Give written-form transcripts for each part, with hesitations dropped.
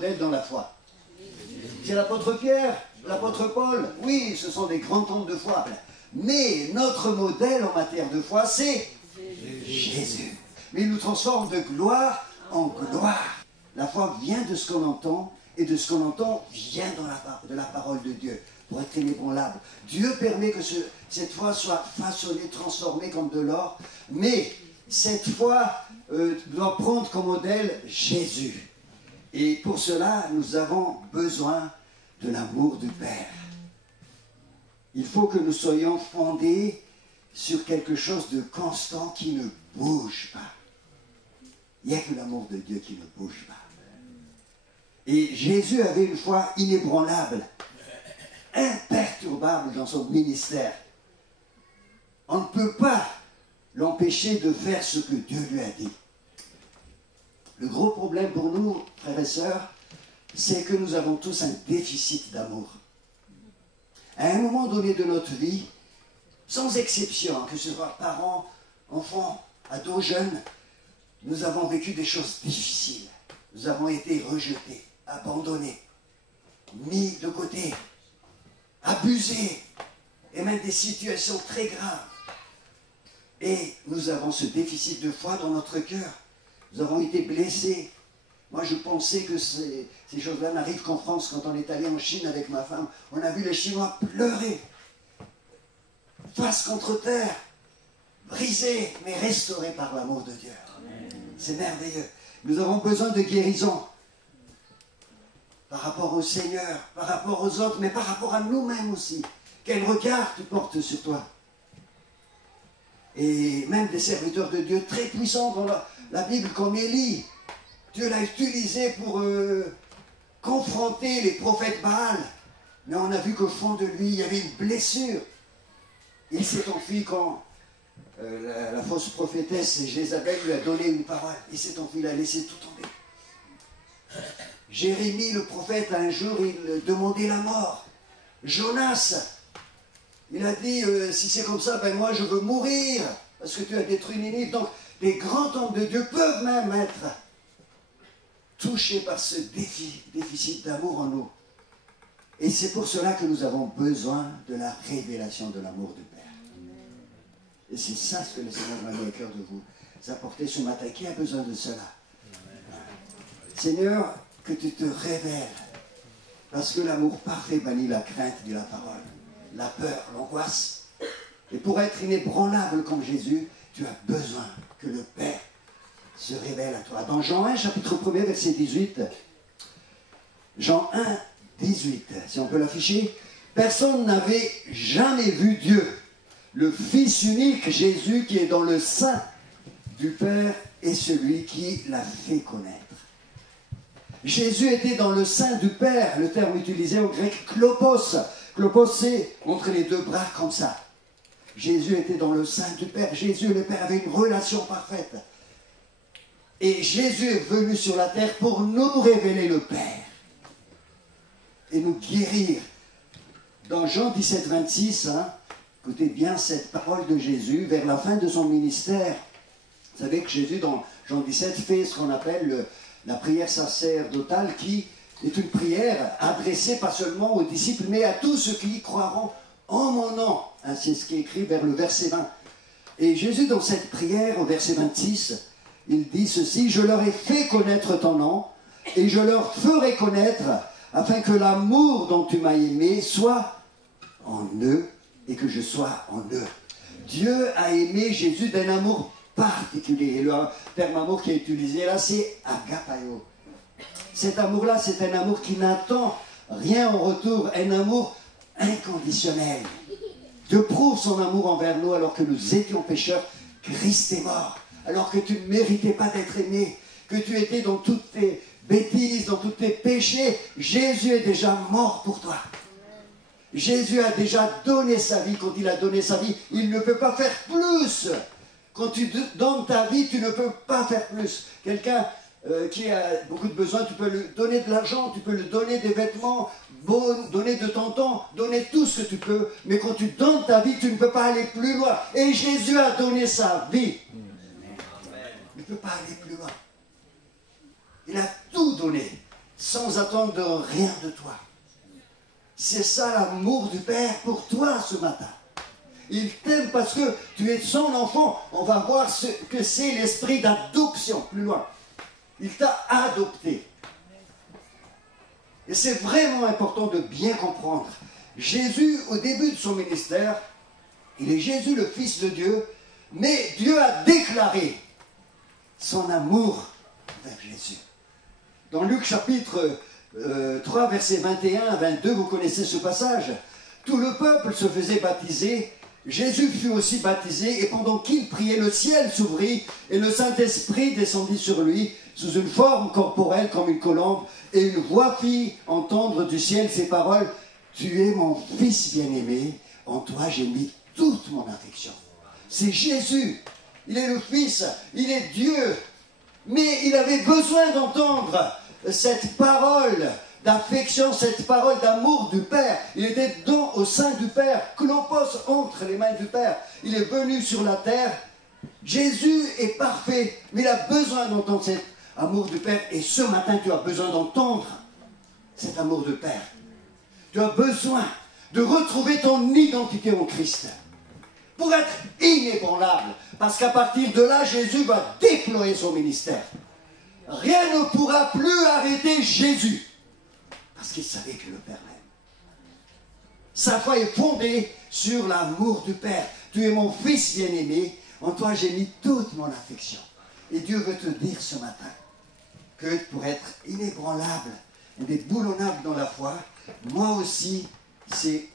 modèle dans la foi? C'est l'apôtre Pierre, l'apôtre Paul. Oui, ce sont des grands hommes de foi. Mais notre modèle en matière de foi, c'est Jésus. Mais il nous transforme de gloire en gloire. La foi vient de ce qu'on entend, et de ce qu'on entend vient de la parole de Dieu, pour être inébranlable. Dieu permet que cette foi soit façonnée, transformée comme de l'or, mais cette foi doit prendre comme modèle Jésus. Et pour cela, nous avons besoin de l'amour du Père. Il faut que nous soyons fondés sur quelque chose de constant qui ne bouge pas. Il n'y a que l'amour de Dieu qui ne bouge pas. Et Jésus avait une foi inébranlable, imperturbable dans son ministère. On ne peut pas l'empêcher de faire ce que Dieu lui a dit. Le gros problème pour nous, frères et sœurs, c'est que nous avons tous un déficit d'amour. À un moment donné de notre vie, sans exception, que ce soit parents, enfants, ados, jeunes, nous avons vécu des choses difficiles. Nous avons été rejetés, abandonnés, mis de côté, abusés, et même des situations très graves. Et nous avons ce déficit de foi dans notre cœur. Nous avons été blessés. Moi, je pensais que ces choses-là n'arrivent qu'en France. Quand on est allé en Chine avec ma femme, on a vu les Chinois pleurer, face contre terre, brisés, mais restaurés par l'amour de Dieu. C'est merveilleux. Nous avons besoin de guérison par rapport au Seigneur, par rapport aux autres, mais par rapport à nous-mêmes aussi. Quel regard tu portes sur toi? Et même des serviteurs de Dieu très puissants dans la Bible, comme Élie, Dieu l'a utilisé pour confronter les prophètes Baal. Mais on a vu qu'au fond de lui, il y avait une blessure. Il s'est enfui quand la fausse prophétesse Jézabel lui a donné une parole. Il s'est enfui, il a laissé tout tomber. Jérémie, le prophète, un jour, il demandait la mort. Jonas, il a dit, si c'est comme ça, ben moi je veux mourir, parce que tu as détruit Ninive. Donc, les grands hommes de Dieu peuvent même être touchés par ce déficit d'amour en nous. Et c'est pour cela que nous avons besoin de la révélation de l'amour du Père. Et c'est ça ce que le Seigneur m'a mis à cœur de vous apporter ce matin. Qui a besoin de cela? Seigneur, que tu te révèles, parce que l'amour parfait bannit la crainte, dit la parole, la peur, l'angoisse. Et pour être inébranlable comme Jésus, tu as besoin que le Père se révèle à toi. Dans Jean 1, chapitre 1er, verset 18, Jean 1, 18, si on peut l'afficher, personne n'avait jamais vu Dieu. Le Fils unique, Jésus, qui est dans le sein du Père, est celui qui l'a fait connaître. Jésus était dans le sein du Père, le terme utilisé au grec klopos. Klopos, c'est entre les deux bras comme ça. Jésus était dans le sein du Père. Jésus et le Père avaient une relation parfaite. Et Jésus est venu sur la terre pour nous révéler le Père et nous guérir. Dans Jean 17, 26, écoutez bien cette parole de Jésus, vers la fin de son ministère. Vous savez que Jésus, dans Jean 17, fait ce qu'on appelle la prière sacerdotale, qui est une prière adressée pas seulement aux disciples, mais à tous ceux qui y croiront en mon nom. C'est ce qui est écrit vers le verset 20. Et Jésus, dans cette prière, au verset 26, il dit ceci: « Je leur ai fait connaître ton nom, et je leur ferai connaître, afin que l'amour dont tu m'as aimé soit en eux, et que je sois en eux. » Dieu a aimé Jésus d'un amour particulier. Et le terme amour qui est utilisé là, c'est agapao. Cet amour-là, c'est un amour qui n'attend rien en retour, un amour inconditionnel. Dieu prouve son amour envers nous alors que nous étions pécheurs. Christ est mort, alors que tu ne méritais pas d'être aimé, que tu étais dans toutes tes bêtises, dans tous tes péchés. Jésus est déjà mort pour toi. Jésus a déjà donné sa vie. Quand il a donné sa vie, il ne peut pas faire plus. Quand tu donnes ta vie, tu ne peux pas faire plus. Quelqu'un qui a beaucoup de besoins, tu peux lui donner de l'argent, tu peux lui donner des vêtements, donner de ton temps, donner tout ce que tu peux. Mais quand tu donnes ta vie, tu ne peux pas aller plus loin. Et Jésus a donné sa vie. Il ne peut pas aller plus loin. Il a tout donné. sans attendre rien de toi. C'est ça l'amour du Père pour toi ce matin. Il t'aime parce que tu es son enfant. On va voir ce que c'est l'esprit d'adoption plus loin. Il t'a adopté. Et c'est vraiment important de bien comprendre. Jésus, au début de son ministère, il est Jésus le Fils de Dieu, mais Dieu a déclaré son amour vers Jésus. Dans Luc chapitre 3, versets 21 à 22, vous connaissez ce passage. Tout le peuple se faisait baptiser. Jésus fut aussi baptisé, et pendant qu'il priait, le ciel s'ouvrit, et le Saint-Esprit descendit sur lui, sous une forme corporelle comme une colombe, et une voix fit entendre du ciel ces paroles: Tu es mon Fils bien-aimé, en toi j'ai mis toute mon affection. C'est Jésus, il est le Fils, il est Dieu, mais il avait besoin d'entendre cette parole d'affection, cette parole d'amour du Père. Il était au sein du Père, clopos entre les mains du Père. Il est venu sur la terre. Jésus est parfait, mais il a besoin d'entendre cet amour du Père. Et ce matin, tu as besoin d'entendre cet amour du Père. Tu as besoin de retrouver ton identité en Christ pour être inébranlable. Parce qu'à partir de là, Jésus va déployer son ministère. Rien ne pourra plus arrêter Jésus. Parce qu'il savait que le Père l'aime. Sa foi est fondée sur l'amour du Père. Tu es mon Fils bien-aimé, en toi j'ai mis toute mon affection. Et Dieu veut te dire ce matin que pour être inébranlable, indéboulonnable dans la foi, moi aussi, c'est...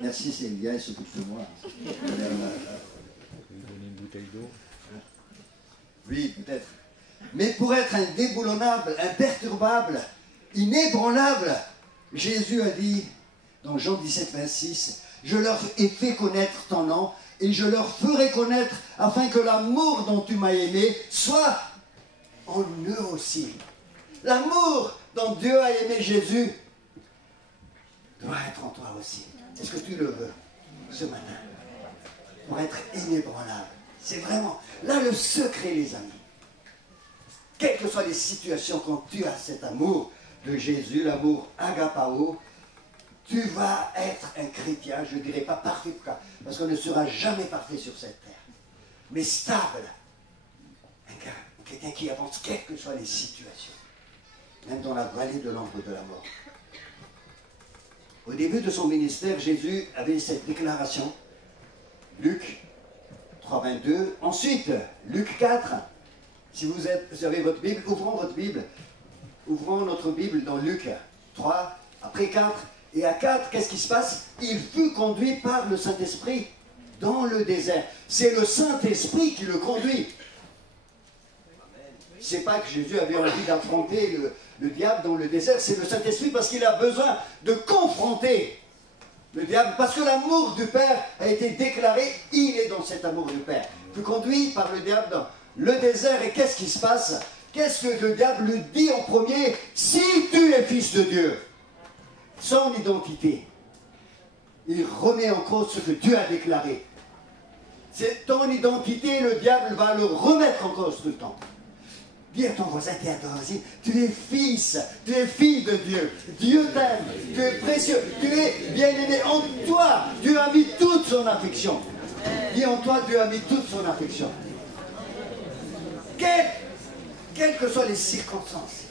Merci Célia, elle s'occupe de moi. Vous donner une bouteille d'eau? Oui, peut-être. Mais pour être indéboulonnable, imperturbable, inébranlable, Jésus a dit, dans Jean 17, 26, « Je leur ai fait connaître ton nom, et je leur ferai connaître, afin que l'amour dont tu m'as aimé soit en eux aussi. » L'amour dont Dieu a aimé Jésus doit être en toi aussi. Est-ce que tu le veux ce matin? Pour être inébranlable. C'est vraiment là le secret, les amis. Quelles que soient les situations, quand tu as cet amour de Jésus, l'amour agapao, tu vas être un chrétien, je ne dirais pas parfait, parce qu'on ne sera jamais parfait sur cette terre, mais stable. Un chrétien qui avance, quelles que soient les situations, même dans la vallée de l'ombre de la mort. Au début de son ministère, Jésus avait cette déclaration, Luc 3, 22. Ensuite, Luc 4, si vous avez votre Bible, ouvrons notre Bible dans Luc 3, après 4, et à 4, qu'est-ce qui se passe? Il fut conduit par le Saint-Esprit dans le désert. C'est le Saint-Esprit qui le conduit. C'est pas que Jésus avait envie d'affronter le diable dans le désert, c'est le Saint-Esprit parce qu'il a besoin de confronter le diable, parce que l'amour du Père a été déclaré, il est dans cet amour du Père. Il fut conduit par le diable dans le désert, et qu'est-ce qui se passe? Qu'est-ce que le diable lui dit en premier? Si tu es fils de Dieu, son identité, il remet en cause ce que Dieu a déclaré. C'est ton identité, le diable va le remettre en cause tout le temps. Dis à ton voisin qui est à ton voisine, tu es fils, tu es fille de Dieu. Dieu t'aime, tu es précieux, tu es bien-aimé. En toi, Dieu a mis toute son affection. Dis en toi, Dieu a mis toute son affection. Quelles que soient les circonstances.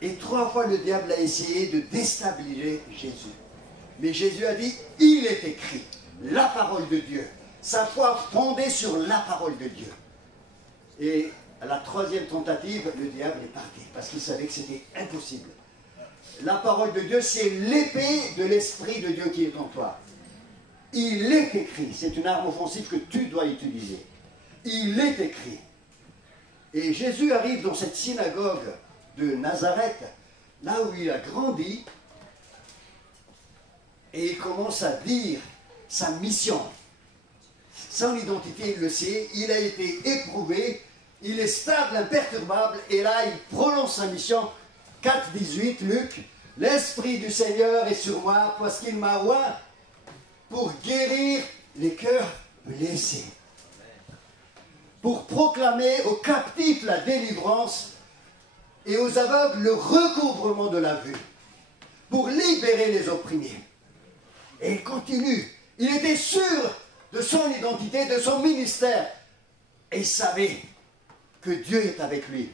Et 3 fois le diable a essayé de déstabiliser Jésus. Mais Jésus a dit, il est écrit, la parole de Dieu. Sa foi fondée sur la parole de Dieu. Et à la 3e tentative, le diable est parti, parce qu'il savait que c'était impossible. La parole de Dieu, c'est l'épée de l'Esprit de Dieu qui est en toi. Il est écrit, c'est une arme offensive que tu dois utiliser. Il est écrit. Et Jésus arrive dans cette synagogue de Nazareth, là où il a grandi, et il commence à dire sa mission. Son identité, il le sait, il a été éprouvé, il est stable, imperturbable, et là, il prononce sa mission. 4, 18, Luc, « L'Esprit du Seigneur est sur moi, parce qu'il m'a oint pour guérir les cœurs blessés, pour proclamer aux captifs la délivrance et aux aveugles le recouvrement de la vue, pour libérer les opprimés. Et il continue. Il était sûr de son identité, de son ministère, et il savait que Dieu est avec lui.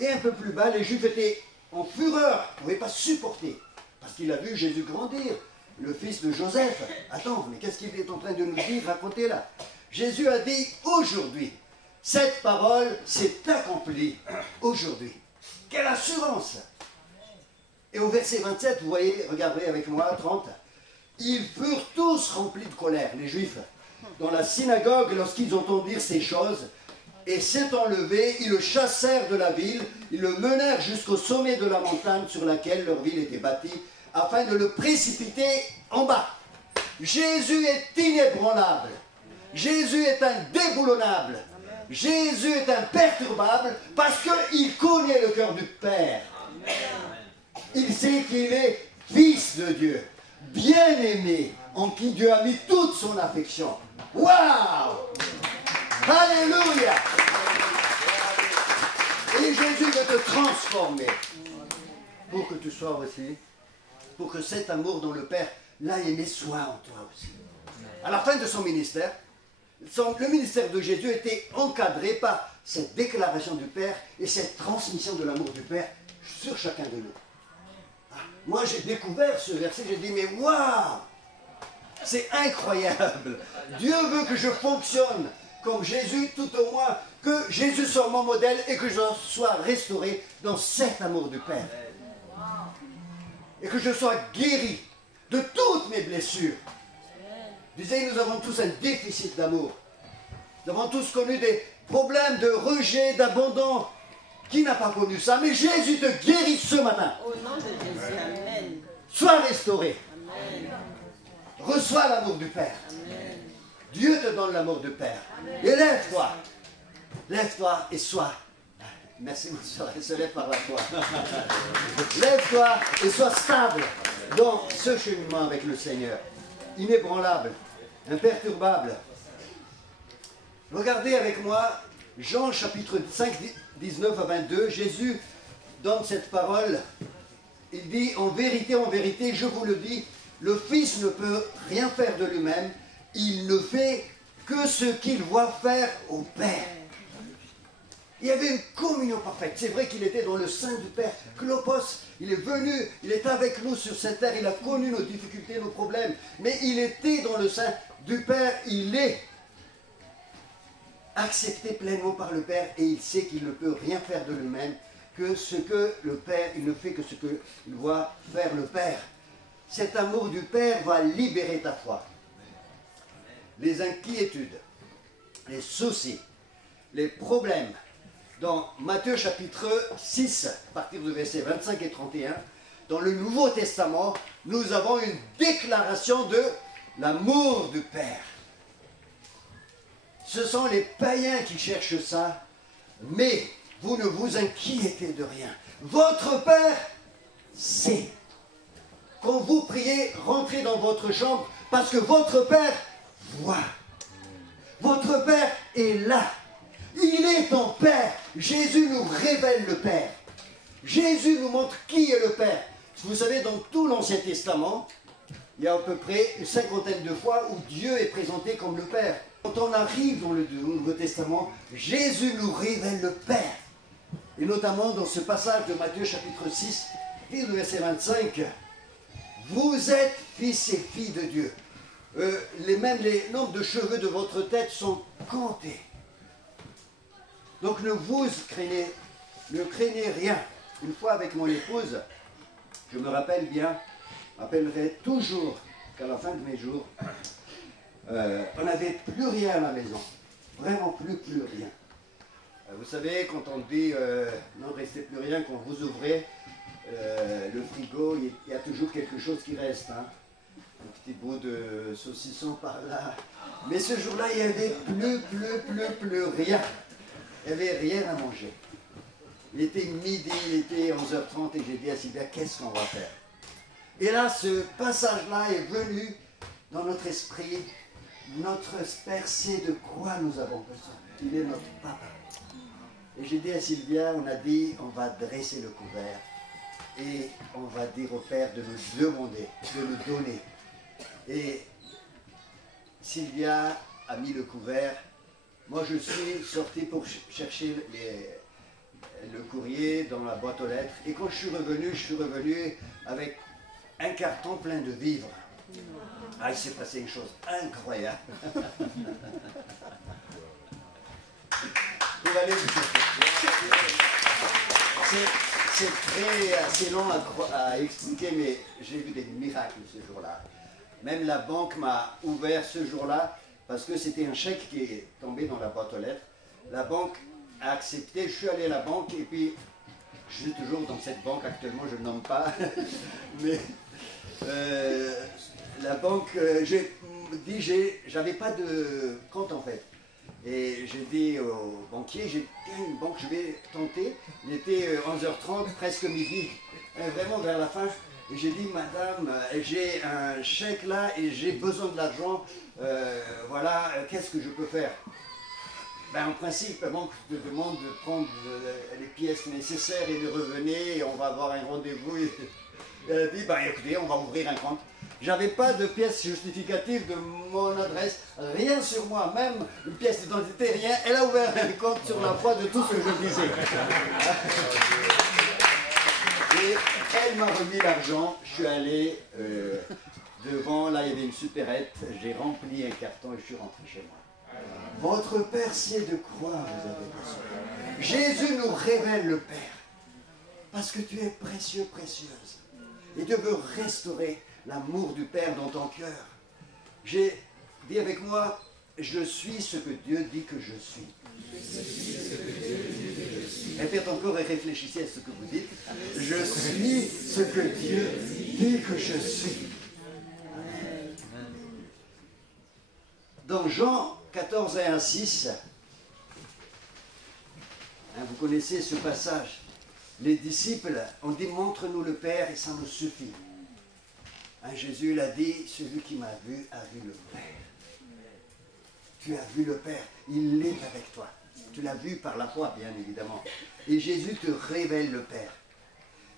Et un peu plus bas, les Juifs étaient en fureur, ils ne pouvaient pas supporter, parce qu'il a vu Jésus grandir, le fils de Joseph. Attends, mais qu'est-ce qu'il est en train de nous dire, raconter là? Jésus a dit aujourd'hui, cette parole s'est accomplie aujourd'hui. Quelle assurance! Et au verset 27, vous voyez, regardez avec moi, 30, ils furent tous remplis de colère, les Juifs, dans la synagogue lorsqu'ils entendirent ces choses, et s'étant levés, ils le chassèrent de la ville, ils le menèrent jusqu'au sommet de la montagne sur laquelle leur ville était bâtie, afin de le précipiter en bas. Jésus est inébranlable. Jésus est indéboulonnable. Jésus est imperturbable parce qu'il connaît le cœur du Père. Il sait qu'il est fils de Dieu, bien-aimé, en qui Dieu a mis toute son affection. Waouh! Alléluia! Et Jésus veut te transformer pour que tu sois aussi, pour que cet amour dont le Père l'a aimé soit en toi aussi. À la fin de son ministère, le ministère de Jésus était encadré par cette déclaration du Père et cette transmission de l'amour du Père sur chacun de nous. Moi, j'ai découvert ce verset, j'ai dit, mais waouh! C'est incroyable! Dieu veut que je fonctionne comme Jésus, tout au moins que Jésus soit mon modèle et que je sois restauré dans cet amour du Père. Et que je sois guéri de toutes mes blessures. Je disais, nous avons tous un déficit d'amour. Nous avons tous connu des problèmes de rejet, d'abandon. Qui n'a pas connu ça? Mais Jésus te guérit ce matin. Au nom de Jésus, amen. Sois restauré. Amen. Reçois l'amour du Père. Amen. Dieu te donne l'amour du Père. Et lève-toi. Lève-toi et sois. Merci, mon soeur, elle se lève par la foi. Lève-toi et sois stable dans ce cheminement avec le Seigneur. Inébranlable, imperturbable. Regardez avec moi Jean chapitre 5, 19 à 22. Jésus donne cette parole. Il dit, en vérité, je vous le dis, le Fils ne peut rien faire de lui-même. Il ne fait que ce qu'il voit faire au Père. Il y avait une communion parfaite. C'est vrai qu'il était dans le sein du Père. Clopos, il est venu, il est avec nous sur cette terre, il a connu nos difficultés, nos problèmes. Mais il était dans le sein du Père, il est accepté pleinement par le Père et il sait qu'il ne peut rien faire de lui-même, que ce que le Père, il ne fait que ce qu'il voit faire le Père. Cet amour du Père va libérer ta foi. Les inquiétudes, les soucis, les problèmes. Dans Matthieu chapitre 6, à partir du verset 25 et 31, dans le Nouveau Testament, nous avons une déclaration de l'amour du Père. Ce sont les païens qui cherchent ça, mais vous ne vous inquiétez de rien. Votre Père sait. Quand vous priez, rentrez dans votre chambre, parce que votre Père voit. Votre Père est là. Il est ton Père. Jésus nous révèle le Père. Jésus nous montre qui est le Père. Vous savez, dans tout l'Ancien Testament, il y a à peu près une cinquantaine de fois où Dieu est présenté comme le Père. Quand on arrive dans le Nouveau Testament, Jésus nous révèle le Père. Et notamment dans ce passage de Matthieu chapitre 6, le verset 25, « Vous êtes fils et filles de Dieu. Même les nombres de cheveux de votre tête sont comptés. » Donc ne craignez rien. Une fois avec mon épouse, je me rappelle bien, je rappellerai toujours qu'à la fin de mes jours, on n'avait plus rien à la maison. Vraiment plus rien. Vous savez, quand on dit non, il ne restait plus rien, quand vous ouvrez le frigo, il y a toujours quelque chose qui reste. Hein. Un petit bout de saucisson par là. Mais ce jour-là, il n'y avait plus rien. Il n'y avait rien à manger. Il était midi, il était 11h30 et j'ai dit à Sylvia, qu'est-ce qu'on va faire? Et là, ce passage-là est venu dans notre esprit, notre Père sait de quoi nous avons besoin. il est notre papa. Et j'ai dit à Sylvia, on a dit, on va dresser le couvert et on va dire au Père de nous demander, de nous donner. Et Sylvia a mis le couvert. Moi, je suis sorti pour chercher le courrier dans la boîte aux lettres. Et quand je suis revenu avec un carton plein de vivres. Ah, il s'est passé une chose incroyable. C'est assez long à expliquer, mais j'ai vu des miracles ce jour-là. Même la banque m'a ouvert ce jour-là, parce que c'était un chèque qui est tombé dans la boîte aux lettres. La banque a accepté, je suis allé à la banque, et puis je suis toujours dans cette banque actuellement, je ne nomme pas, mais la banque, j'ai dit, j'avais pas de compte en fait. Et j'ai dit au banquier, j'ai une banque, je vais tenter. Il était 11h30, presque midi, vraiment vers la fin. Et j'ai dit, madame, j'ai un chèque là et j'ai besoin de l'argent. Voilà, qu'est-ce que je peux faire? Ben, en principe, la banque te demande de prendre les pièces nécessaires et de revenir. Et on va avoir un rendez-vous. Et elle a dit, ben, écoutez, on va ouvrir un compte. J'avais pas de pièce justificative de mon adresse, rien sur moi, même une pièce d'identité, rien. Elle a ouvert un compte sur la foi de tout ce que je disais. Et elle m'a remis l'argent. Je suis allé devant, là il y avait une supérette, j'ai rempli un carton et je suis rentré chez moi. Votre Père sait de quoi vous avez besoin. Jésus nous révèle le Père, parce que tu es précieux, précieuse. Et Dieu veut restaurer l'amour du Père dans ton cœur. J'ai dit avec moi, je suis ce que Dieu dit que je suis. Répète encore et réfléchissez à ce que vous dites. Je suis ce que Dieu dit que je suis. Dans Jean 14, 1 à 6, vous connaissez ce passage. Les disciples ont dit, montre-nous le Père et ça nous suffit. Jésus l'a dit, celui qui m'a vu a vu le Père. Tu as vu le Père, il est avec toi. Tu l'as vu par la foi, bien évidemment. Et Jésus te révèle le Père.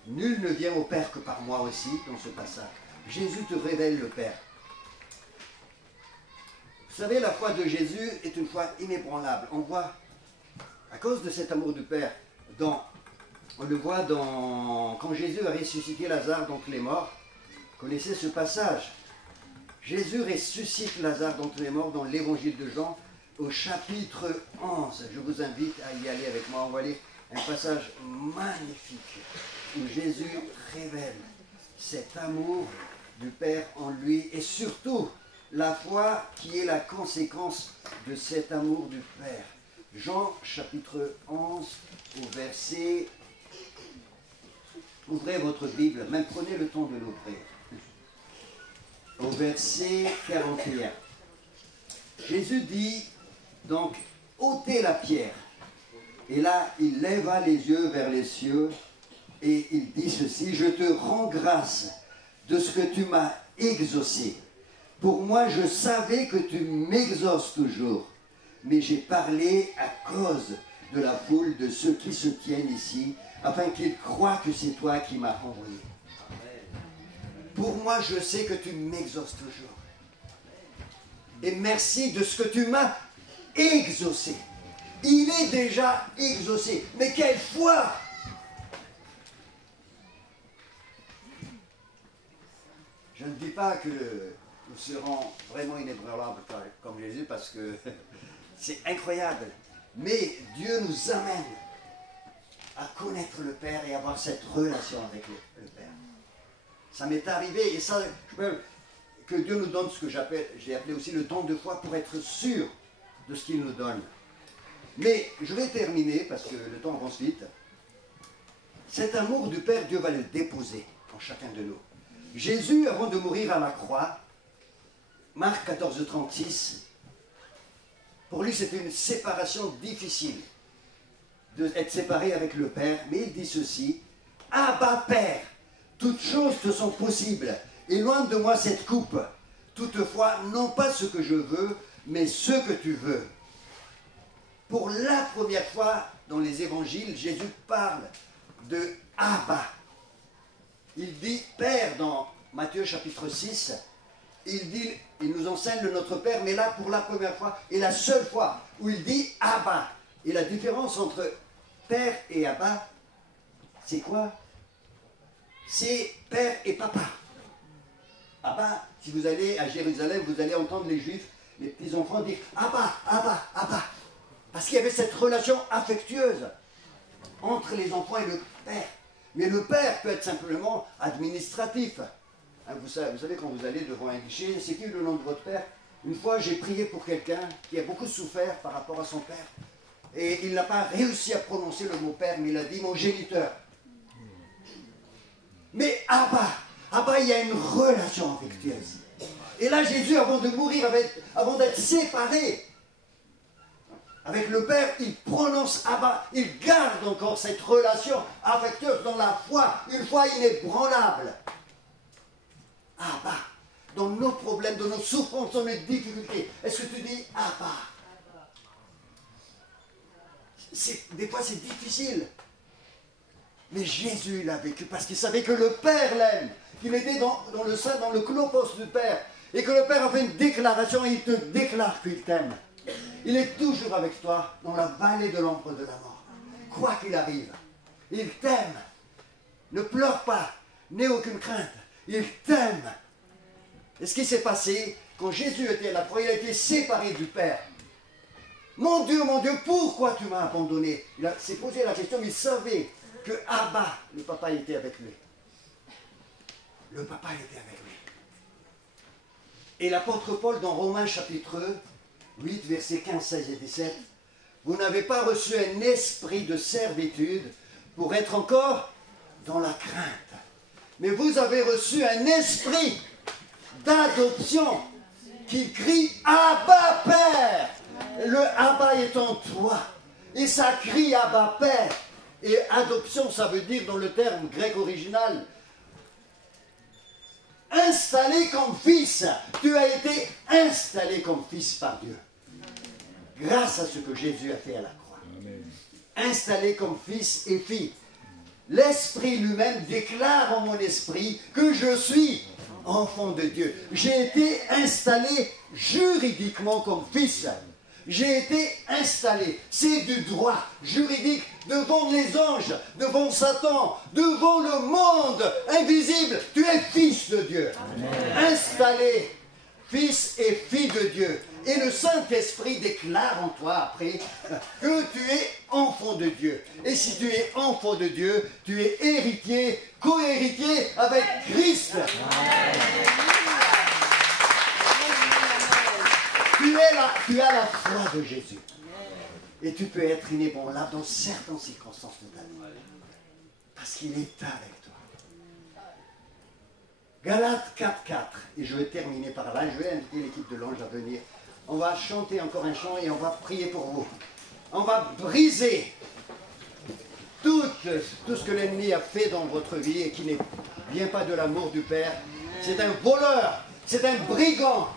Nul ne vient au Père que par moi aussi, dans ce passage. Jésus te révèle le Père. Vous savez, la foi de Jésus est une foi inébranlable. On voit, à cause de cet amour du Père, on le voit quand Jésus a ressuscité Lazare d'entre les morts. Vous connaissez ce passage? Jésus ressuscite Lazare d'entre les morts dans l'évangile de Jean au chapitre 11. Je vous invite à y aller avec moi. On va aller un passage magnifique où Jésus révèle cet amour du Père en lui et surtout la foi qui est la conséquence de cet amour du Père. Jean chapitre 11 au verset... Ouvrez votre Bible, même prenez le temps de l'ouvrir. Au verset 41. Jésus dit, donc, ôtez la pierre. Et là, il leva les yeux vers les cieux et il dit ceci, je te rends grâce de ce que tu m'as exaucé. Pour moi, je savais que tu m'exauces toujours, mais j'ai parlé à cause de la foule de ceux qui se tiennent ici, afin qu'ils croient que c'est toi qui m'as envoyé. Pour moi, je sais que tu m'exauces toujours. Et merci de ce que tu m'as exaucé. Il est déjà exaucé. Mais quelle foi! Je ne dis pas que nous serons vraiment inébranlables comme Jésus, parce que c'est incroyable. Mais Dieu nous amène à connaître le Père et avoir cette relation avec le Père. Ça m'est arrivé, et ça, je veux que Dieu nous donne ce que j'ai appelé aussi le don de foi pour être sûr de ce qu'il nous donne. Mais je vais terminer, parce que le temps avance vite. Cet amour du Père, Dieu va le déposer en chacun de nous. Jésus, avant de mourir à la croix, Marc 14, 36, pour lui c'était une séparation difficile, d'être séparé avec le Père, mais il dit ceci, « Abba Père, toutes choses te sont possibles, éloigne de moi cette coupe. Toutefois, non pas ce que je veux, mais ce que tu veux. » pour la première fois dans les évangiles, Jésus parle de Abba. Il dit Père dans Matthieu chapitre 6. Il nous enseigne le Notre Père, mais là pour la première fois et la seule fois où il dit Abba. Et la différence entre Père et Abba, c'est quoi? C'est Père et Papa. Abba, si vous allez à Jérusalem, vous allez entendre les Juifs, les petits-enfants dire Abba, Abba, Abba. Parce qu'il y avait cette relation affectueuse entre les enfants et le Père. Mais le Père peut être simplement administratif. Vous savez, quand vous allez devant un guichet, c'est qui le nom de votre Père? Une fois, j'ai prié pour quelqu'un qui a beaucoup souffert par rapport à son Père. Et il n'a pas réussi à prononcer le mot Père, mais il a dit mon géniteur. Mais Abba, il y a une relation affectueuse. Et là, Jésus, avant de mourir, avant d'être séparé avec le Père, il prononce Abba. Il garde encore cette relation affectueuse dans la foi, une foi inébranlable. Abba, dans nos problèmes, dans nos souffrances, dans nos difficultés, est-ce que tu dis Abba? Des fois c'est difficile. Mais Jésus l'a vécu parce qu'il savait que le Père l'aime, qu'il était dans le sein, dans le clopos du Père, et que le Père a fait une déclaration et il te déclare qu'il t'aime. Il est toujours avec toi dans la vallée de l'ombre de la mort. Quoi qu'il arrive, il t'aime. Ne pleure pas, n'aie aucune crainte. Il t'aime. Et ce qui s'est passé, quand Jésus était là, il a été séparé du Père. Mon Dieu, pourquoi tu m'as abandonné? Il s'est posé la question, mais il savait que Abba, le papa, était avec lui. Le papa était avec lui. Et l'apôtre Paul, dans Romains chapitre 8, versets 15, 16 et 17, vous n'avez pas reçu un esprit de servitude pour être encore dans la crainte. Mais vous avez reçu un esprit d'adoption qui crie Abba Père. Le Abba est en toi. Et ça crie Abba Père. Et adoption, ça veut dire dans le terme grec original, installé comme fils. Tu as été installé comme fils par Dieu. Grâce à ce que Jésus a fait à la croix. Installé comme fils et fille. L'Esprit lui-même déclare en mon esprit que je suis enfant de Dieu. J'ai été installé juridiquement comme fils. J'ai été installé, c'est du droit juridique devant les anges, devant Satan, devant le monde invisible. Tu es fils de Dieu. Amen. Installé, fils et fille de Dieu. Et le Saint-Esprit déclare en toi après que tu es enfant de Dieu. Et si tu es enfant de Dieu, tu es héritier, co-héritier avec Christ. Tu as la foi de Jésus. Et tu peux être inébranlable dans certaines circonstances de ta vie. Parce qu'il est avec toi. Galates 4.4. Et je vais terminer par là. Je vais inviter l'équipe de l'ange à venir. On va chanter encore un chant et on va prier pour vous. On va briser tout ce que l'ennemi a fait dans votre vie et qui ne vient pas de l'amour du Père. C'est un voleur, c'est un brigand,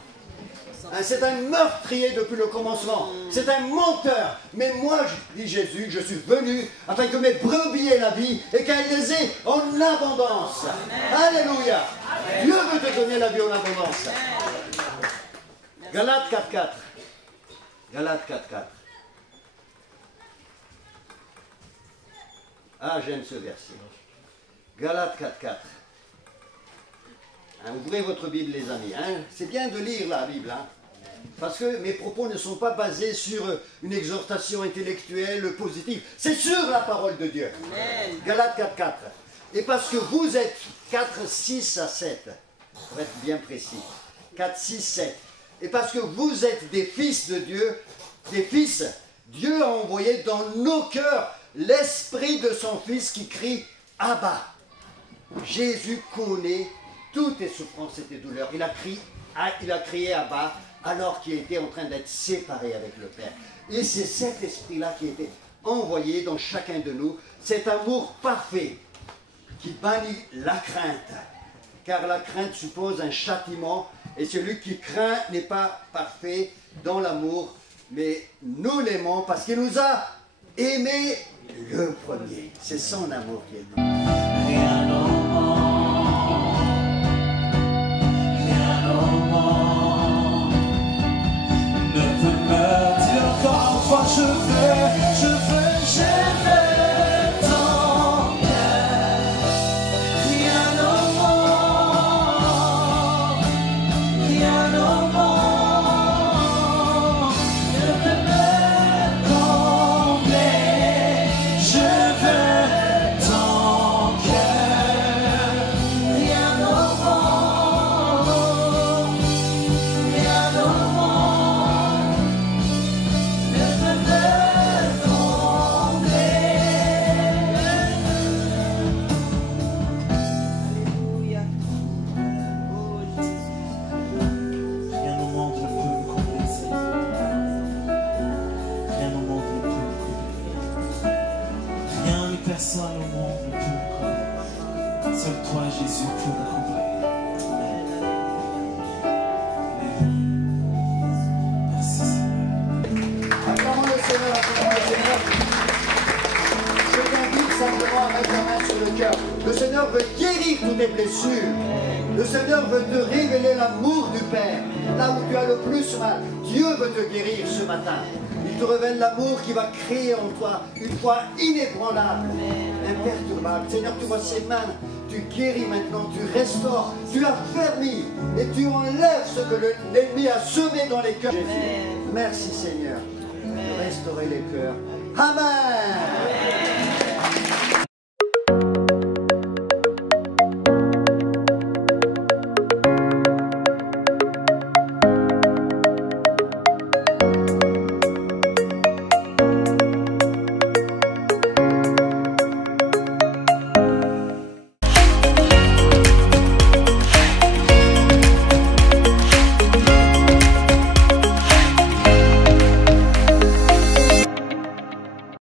c'est un meurtrier depuis le commencement, c'est un menteur. Mais moi, dit Jésus, je suis venu afin que mes brebis aient la vie et qu'elles les aient en abondance. Amen. Alléluia. Amen. Dieu veut te donner la vie en abondance. Amen. Galates 4.4. Galates 4.4. Ah, j'aime ce verset. Galates 4.4. Hein, ouvrez votre Bible, les amis. Hein. C'est bien de lire la Bible. Hein, parce que mes propos ne sont pas basés sur une exhortation intellectuelle positive. C'est sur la parole de Dieu. Amen. Galates 4.4. Et parce que vous êtes 4, 6 à 7. Pour être bien précis. 4, 6, 7. Et parce que vous êtes des fils de Dieu, des fils, Dieu a envoyé dans nos cœurs l'esprit de son Fils qui crie « Abba ». Jésus connaît toutes tes souffrances et tes douleurs. Il a crié « Abba » alors qu'il était en train d'être séparé avec le Père. Et c'est cet esprit-là qui a été envoyé dans chacun de nous, cet amour parfait qui bannit la crainte. Car la crainte suppose un châtiment, et celui qui craint n'est pas parfait dans l'amour. mais nous l'aimons parce qu'il nous a aimés le premier. C'est son amour qui est nous. Rien au monde, rien au monde ne peut me dire qu'en toi je veux ton cœur. Rien au monde ne peut me combler. Je veux ton cœur. Rien au monde ne peut me combler. Alléluia. Oh Jésus. Rien au monde ne peut me combler, Seigneur. Rien au monde ne peut me combler. Rien ni personne au monde ne peut me combler. Seul toi, Jésus, peut me combler. Amen. Merci, Seigneur. Acclamons le Seigneur, acclamons le Seigneur. Je t'invite simplement à mettre la main sur le cœur. Le Seigneur veut guérir toutes tes blessures. Le Seigneur veut te révéler l'amour du Père. Là où tu as le plus mal, Dieu veut te guérir ce matin. Il te révèle l'amour qui va créer en toi une foi inébranlable, imperturbable. Seigneur, tu vois ses mains. Tu guéris maintenant, tu restaures, tu affermis et tu enlèves ce que l'ennemi a semé dans les cœurs. Jésus. Merci Seigneur de restaurer les cœurs. Amen.